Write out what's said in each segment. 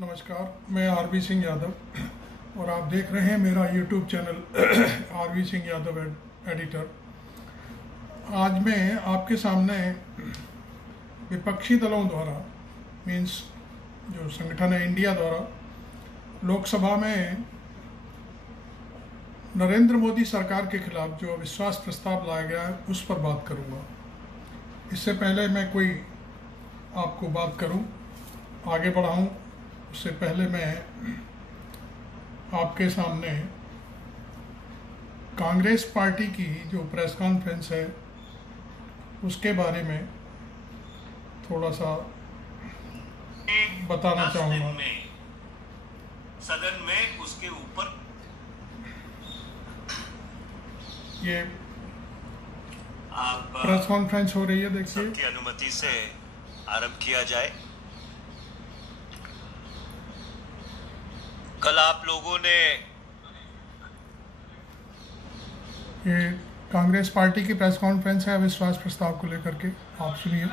नमस्कार, मैं आरवी सिंह यादव और आप देख रहे हैं मेरा YouTube channel RV Singh Yadav editor. आज मैं आपके सामने विपक्षी दलों द्वारा मीन्स जो संगठन है इंडिया द्वारा लोकसभा में नरेंद्र मोदी सरकार के खिलाफ जो अविश्वास प्रस्ताव लाया गया है उस पर बात करूंगा। इससे पहले मैं कोई आपको बात करूं, आगे बढ़ाऊं, उससे पहले मैं आपके सामने कांग्रेस पार्टी की जो प्रेस कॉन्फ्रेंस है उसके बारे में थोड़ा सा बताना चाहूँगा। सदन में उसके ऊपर ये प्रेस कॉन्फ्रेंस हो रही है, देखिए। सबकी अनुमति से आरंभ किया जाए। कल आप लोगों ने ये कांग्रेस पार्टी की प्रेस कॉन्फ्रेंस है अविश्वास प्रस्ताव को लेकर के, आप सुनिए।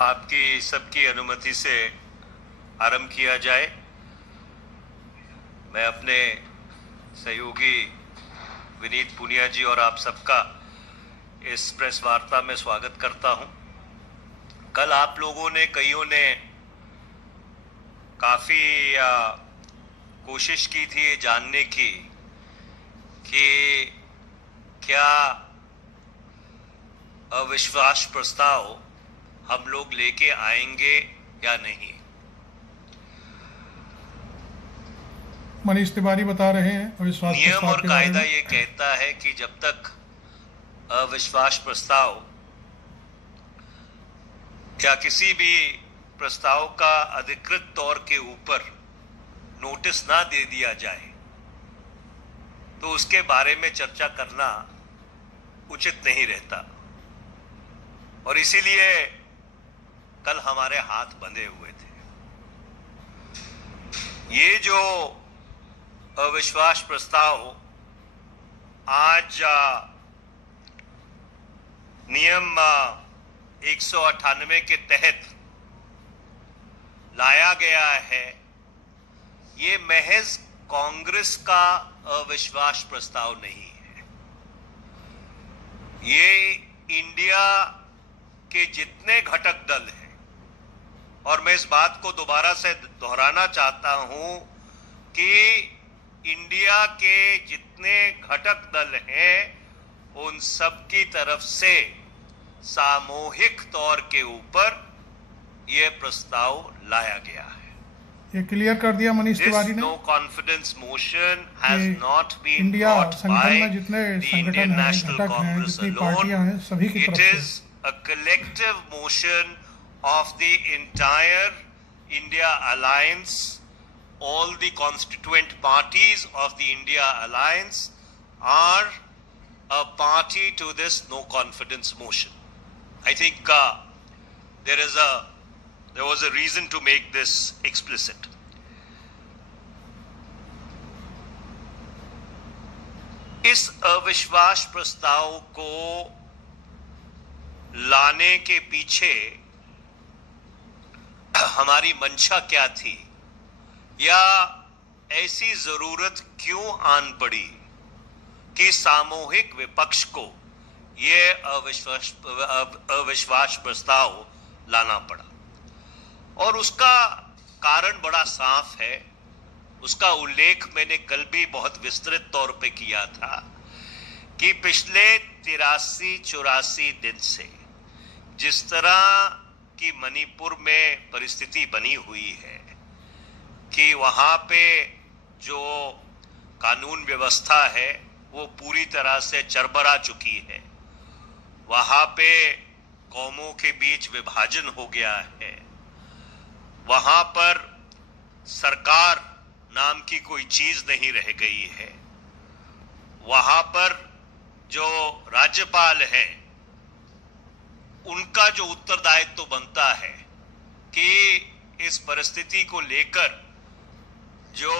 आपकी सबकी अनुमति से आरंभ किया जाए। मैं अपने सहयोगी विनीत पुनिया जी और आप सबका इस प्रेस वार्ता में स्वागत करता हूं। कल आप लोगों ने कईयों ने काफी कोशिश की थी जानने की कि क्या अविश्वास प्रस्ताव हम लोग लेके आएंगे या नहीं। मनीष तिवारी बता रहे हैं अविश्वास नियम और कायदा ये कहता है कि जब तक अविश्वास प्रस्ताव या किसी भी प्रस्ताव का अधिकृत तौर के ऊपर नोटिस ना दे दिया जाए तो उसके बारे में चर्चा करना उचित नहीं रहता। और इसीलिए कल हमारे हाथ बंधे हुए थे। ये जो अविश्वास प्रस्ताव आज नियम 198 के तहत लाया गया है, ये महज कांग्रेस का अविश्वास प्रस्ताव नहीं है। ये इंडिया के जितने घटक दल हैं, और मैं इस बात को दोबारा से दोहराना चाहता हूं कि इंडिया के जितने घटक दल हैं उन सब की तरफ से सामूहिक तौर के ऊपर यह प्रस्ताव लाया गया है। ये क्लियर कर दिया मनीष तिवारी ने। No confidence motion has not been India brought संगठन में बाय जितने द संगठन इंडियन हैं, नेशनल घटक हैं, कांग्रेस जितनी अलोन। पार्टियां हैं, सभी की It तरफ is से a collective motion of the entire India Alliance. All the constituent parties of the India Alliance are a party to this no confidence motion. I think there was a reason to make this explicit. इस अविश्वास प्रस्ताव को लाने के पीछे हमारी मंशा क्या थी, या ऐसी जरूरत क्यों आन पड़ी कि सामूहिक विपक्ष को यह अविश्वास प्रस्ताव लाना पड़ा। और उसका कारण बड़ा साफ है। उसका उल्लेख मैंने कल भी बहुत विस्तृत तौर पे किया था कि पिछले 83-84 दिन से जिस तरह की मणिपुर में परिस्थिति बनी हुई है कि वहां पे जो कानून व्यवस्था है वो पूरी तरह से चरमरा चुकी है, वहां पे कौमों के बीच विभाजन हो गया है, वहां पर सरकार नाम की कोई चीज नहीं रह गई है, वहां पर जो राज्यपाल हैं उनका जो उत्तरदायित्व तो बनता है कि इस परिस्थिति को लेकर जो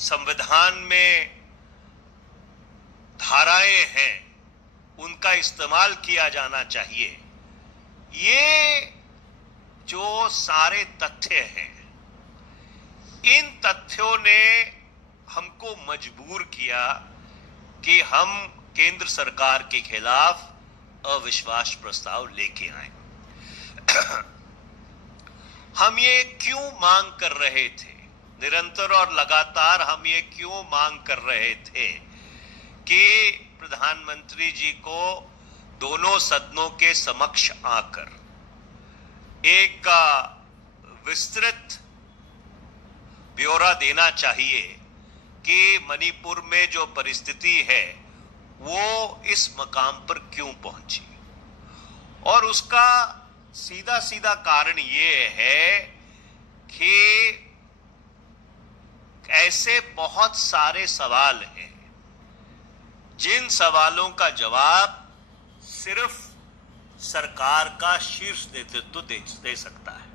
संविधान में धाराएं हैं उनका इस्तेमाल किया जाना चाहिए। ये जो सारे तथ्य हैं, इन तथ्यों ने हमको मजबूर किया कि हम केंद्र सरकार के खिलाफ अविश्वास प्रस्ताव लेके आए। हम ये क्यों मांग कर रहे थे, निरंतर और लगातार हम ये क्यों मांग कर रहे थे कि प्रधानमंत्री जी को दोनों सदनों के समक्ष आकर एक विस्तृत ब्यौरा देना चाहिए कि मणिपुर में जो परिस्थिति है वो इस मकाम पर क्यों पहुंची। और उसका सीधा सीधा कारण ये है कि ऐसे बहुत सारे सवाल हैं जिन सवालों का जवाब सिर्फ सरकार का शीर्ष नेतृत्व दे सकता है।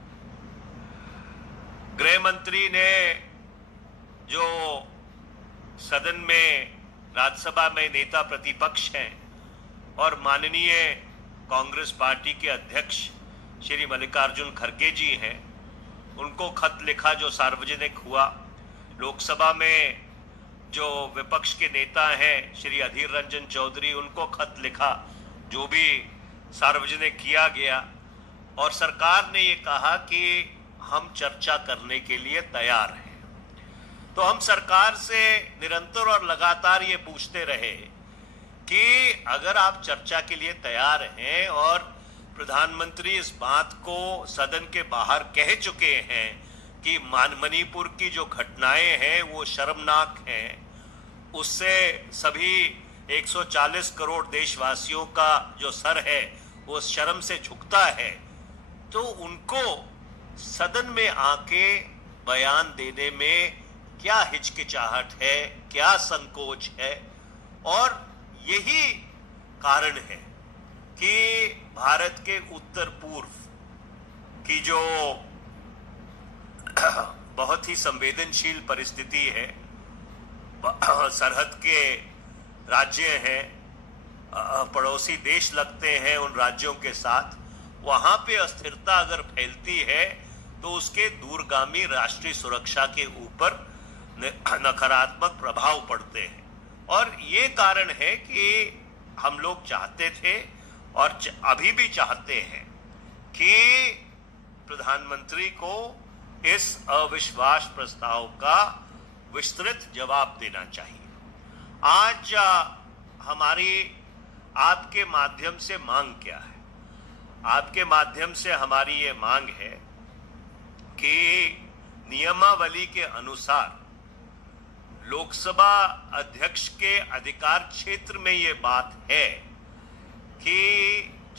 गृह मंत्री ने जो सदन में, राज्यसभा में नेता प्रतिपक्ष हैं और माननीय कांग्रेस पार्टी के अध्यक्ष श्री मल्लिकार्जुन खड़गे जी हैं, उनको खत लिखा जो सार्वजनिक हुआ। लोकसभा में जो विपक्ष के नेता हैं श्री अधीर रंजन चौधरी, उनको खत लिखा जो भी सार्वजनिक किया गया। और सरकार ने ये कहा कि हम चर्चा करने के लिए तैयार हैं। तो हम सरकार से निरंतर और लगातार ये पूछते रहे कि अगर आप चर्चा के लिए तैयार हैं और प्रधानमंत्री इस बात को सदन के बाहर कह चुके हैं कि मणिपुर की जो घटनाएं हैं वो शर्मनाक हैं, उससे सभी 140 करोड़ देशवासियों का जो सर है वो शर्म से झुकता है, तो उनको सदन में आके बयान देने में क्या हिचकिचाहट है, क्या संकोच है। और यही कारण है कि भारत के उत्तर पूर्व की जो बहुत ही संवेदनशील परिस्थिति है, सरहद के राज्य हैं, पड़ोसी देश लगते हैं उन राज्यों के साथ, वहां पे अस्थिरता अगर फैलती है तो उसके दूरगामी राष्ट्रीय सुरक्षा के ऊपर नकारात्मक प्रभाव पड़ते हैं। और ये कारण है कि हम लोग चाहते थे और अभी भी चाहते हैं कि प्रधानमंत्री को इस अविश्वास प्रस्ताव का विस्तृत जवाब देना चाहिए। आज हमारी आपके माध्यम से मांग क्या है? आपके माध्यम से हमारी ये मांग है कि नियमावली के अनुसार लोकसभा अध्यक्ष के अधिकार क्षेत्र में ये बात है कि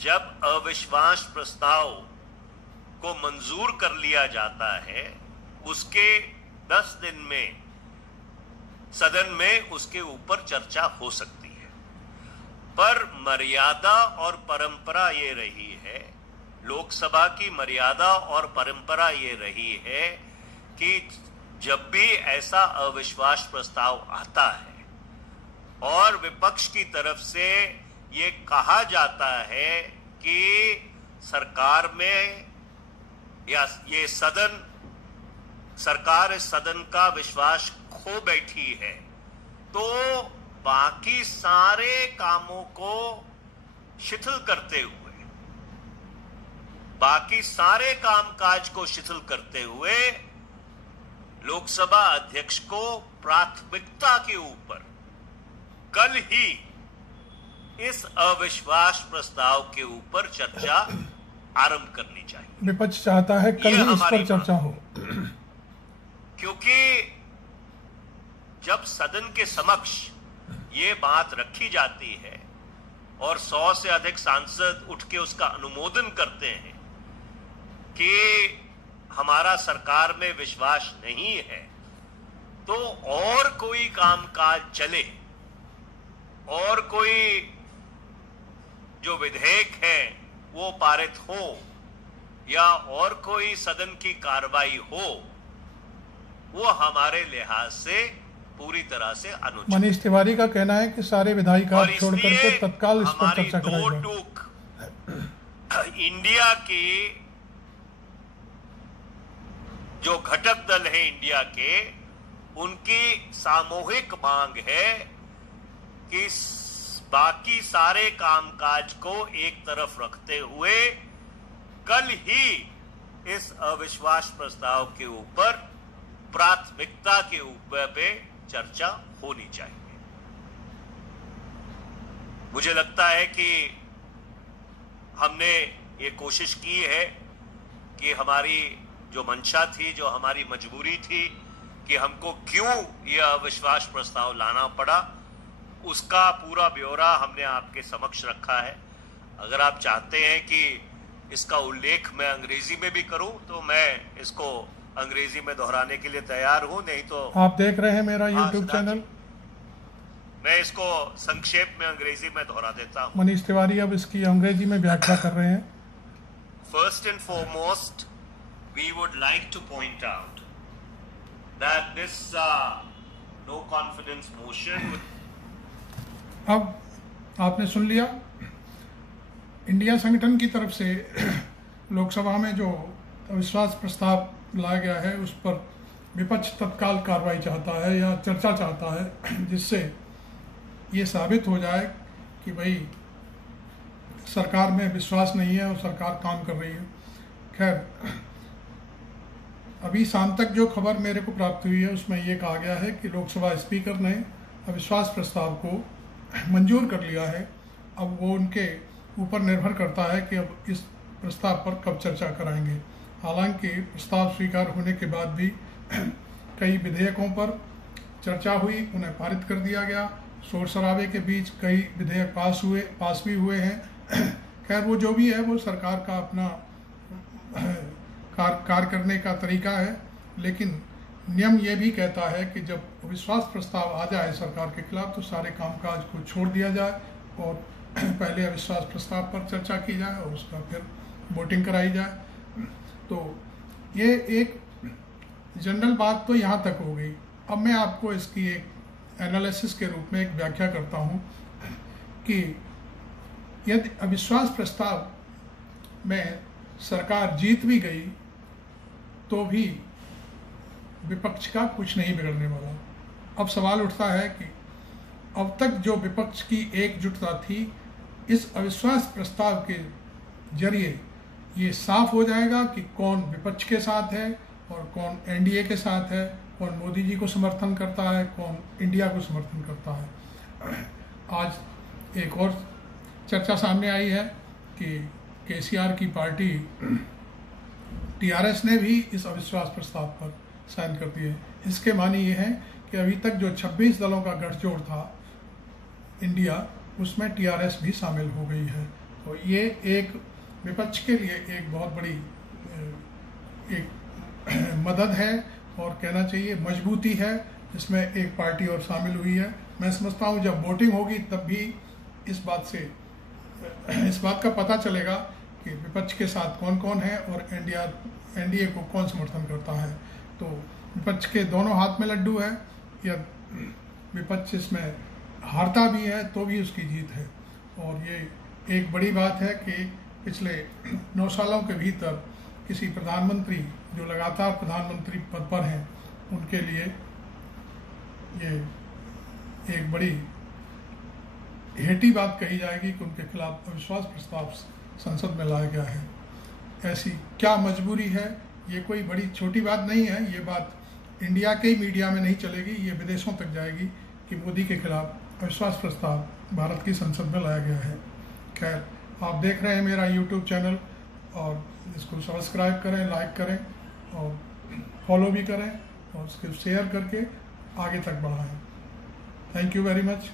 जब अविश्वास प्रस्ताव को मंजूर कर लिया जाता है उसके 10 दिन में सदन में उसके ऊपर चर्चा हो सकती है। पर मर्यादा और परंपरा ये रही है, लोकसभा की मर्यादा और परंपरा ये रही है कि जब भी ऐसा अविश्वास प्रस्ताव आता है और विपक्ष की तरफ से ये कहा जाता है कि सरकार में या ये सरकार इस सदन का विश्वास खो बैठी है, तो बाकी सारे कामों को शिथिल करते हुए, बाकी सारे कामकाज को शिथिल करते हुए लोकसभा अध्यक्ष को प्राथमिकता के ऊपर कल ही इस अविश्वास प्रस्ताव के ऊपर चर्चा आरंभ करनी चाहिए। विपक्ष चाहता है कल ही इस पर चर्चा हो, क्योंकि जब सदन के समक्ष ये बात रखी जाती है और 100 से अधिक सांसद उठ के उसका अनुमोदन करते हैं कि हमारा सरकार में विश्वास नहीं है, तो और कोई कामकाज चले और कोई जो विधेयक है वो पारित हो या और कोई सदन की कार्रवाई हो, वो हमारे लिहाज से पूरी तरह से अनुचित। मनीष तिवारी का कहना है कि सारे विधायी कार्य छोड़ करके तत्काल इस पर चर्चा कराई जाए। दो टूक इंडिया की जो घटक दल है इंडिया के, उनकी सामूहिक मांग है कि बाकी सारे कामकाज को एक तरफ रखते हुए कल ही इस अविश्वास प्रस्ताव के ऊपर प्राथमिकता के ऊपर पे चर्चा होनी चाहिए। मुझे लगता है कि हमने ये कोशिश की है कि हमारी जो मंशा थी, जो हमारी मजबूरी थी कि हमको क्यों यह अविश्वास प्रस्ताव लाना पड़ा, उसका पूरा ब्यौरा हमने आपके समक्ष रखा है। अगर आप चाहते हैं कि इसका उल्लेख मैं अंग्रेजी में भी करूं तो मैं इसको अंग्रेजी में दोहराने के लिए तैयार हूं, नहीं तो आप देख रहे हैं मेरा YouTube चैनल। मैं इसको संक्षेप में अंग्रेजी में दोहरा देता हूं। मनीष तिवारी अब इसकी अंग्रेजी में व्याख्या कर रहे हैं। First and foremost, we would like to point out that this no confidence motion. अब आपने सुन लिया, इंडिया संगठन की तरफ से लोकसभा में जो अविश्वास प्रस्ताव लाया गया है उस पर विपक्ष तत्काल कार्रवाई चाहता है या चर्चा चाहता है, जिससे ये साबित हो जाए कि भाई सरकार में विश्वास नहीं है और सरकार काम कर रही है। खैर, अभी शाम तक जो खबर मेरे को प्राप्त हुई है उसमें ये कहा गया है कि लोकसभा स्पीकर ने अविश्वास प्रस्ताव को मंजूर कर लिया है। अब वो उनके ऊपर निर्भर करता है कि अब इस प्रस्ताव पर कब चर्चा कराएंगे। हालांकि प्रस्ताव स्वीकार होने के बाद भी कई विधेयकों पर चर्चा हुई, उन्हें पारित कर दिया गया। शोर शराबे के बीच कई विधेयक पास भी हुए हैं। खैर, वो जो भी है वो सरकार का अपना कार्य करने का तरीका है, लेकिन नियम ये भी कहता है कि जब विश्वास प्रस्ताव आ जाए सरकार के खिलाफ तो सारे कामकाज को छोड़ दिया जाए और पहले अविश्वास प्रस्ताव पर चर्चा की जाए और उसका फिर वोटिंग कराई जाए। तो ये एक जनरल बात तो यहाँ तक हो गई। अब मैं आपको इसकी एक एनालिसिस के रूप में एक व्याख्या करता हूँ कि यदि अविश्वास प्रस्ताव में सरकार जीत भी गई तो भी विपक्ष का कुछ नहीं बिगड़ने वाला। अब सवाल उठता है कि अब तक जो विपक्ष की एकजुटता थी, इस अविश्वास प्रस्ताव के जरिए ये साफ हो जाएगा कि कौन विपक्ष के साथ है और कौन एनडीए के साथ है, कौन मोदी जी को समर्थन करता है, कौन इंडिया को समर्थन करता है। आज एक और चर्चा सामने आई है कि केसीआर की पार्टी टीआरएस ने भी इस अविश्वास प्रस्ताव पर साइन कर दिए। इसके मानी ये है कि अभी तक जो 26 दलों का गठजोड़ था इंडिया, उसमें टीआरएस भी शामिल हो गई है। तो ये एक विपक्ष के लिए एक बहुत बड़ी एक मदद है और कहना चाहिए मजबूती है, जिसमें एक पार्टी और शामिल हुई है। मैं समझता हूँ जब वोटिंग होगी तब भी इस बात का पता चलेगा कि विपक्ष के साथ कौन कौन है और एनडीए को कौन समर्थन करता है। तो विपक्ष के दोनों हाथ में लड्डू है, या विपक्ष इसमें हारता भी है तो भी उसकी जीत है। और ये एक बड़ी बात है कि पिछले 9 सालों के भीतर किसी प्रधानमंत्री जो लगातार प्रधानमंत्री पद पर हैं उनके लिए ये एक बड़ी हेठी बात कही जाएगी कि उनके खिलाफ अविश्वास प्रस्ताव संसद में लाया गया है। ऐसी क्या मजबूरी है, ये कोई बड़ी छोटी बात नहीं है। ये बात इंडिया के ही मीडिया में नहीं चलेगी, ये विदेशों तक जाएगी कि मोदी के खिलाफ अविश्वास प्रस्ताव भारत की संसद में लाया गया है। खैर, आप देख रहे हैं मेरा YouTube चैनल और इसको सब्सक्राइब करें, लाइक करें और फॉलो भी करें और उसको शेयर करके आगे तक बढ़ाएं। Thank you very much.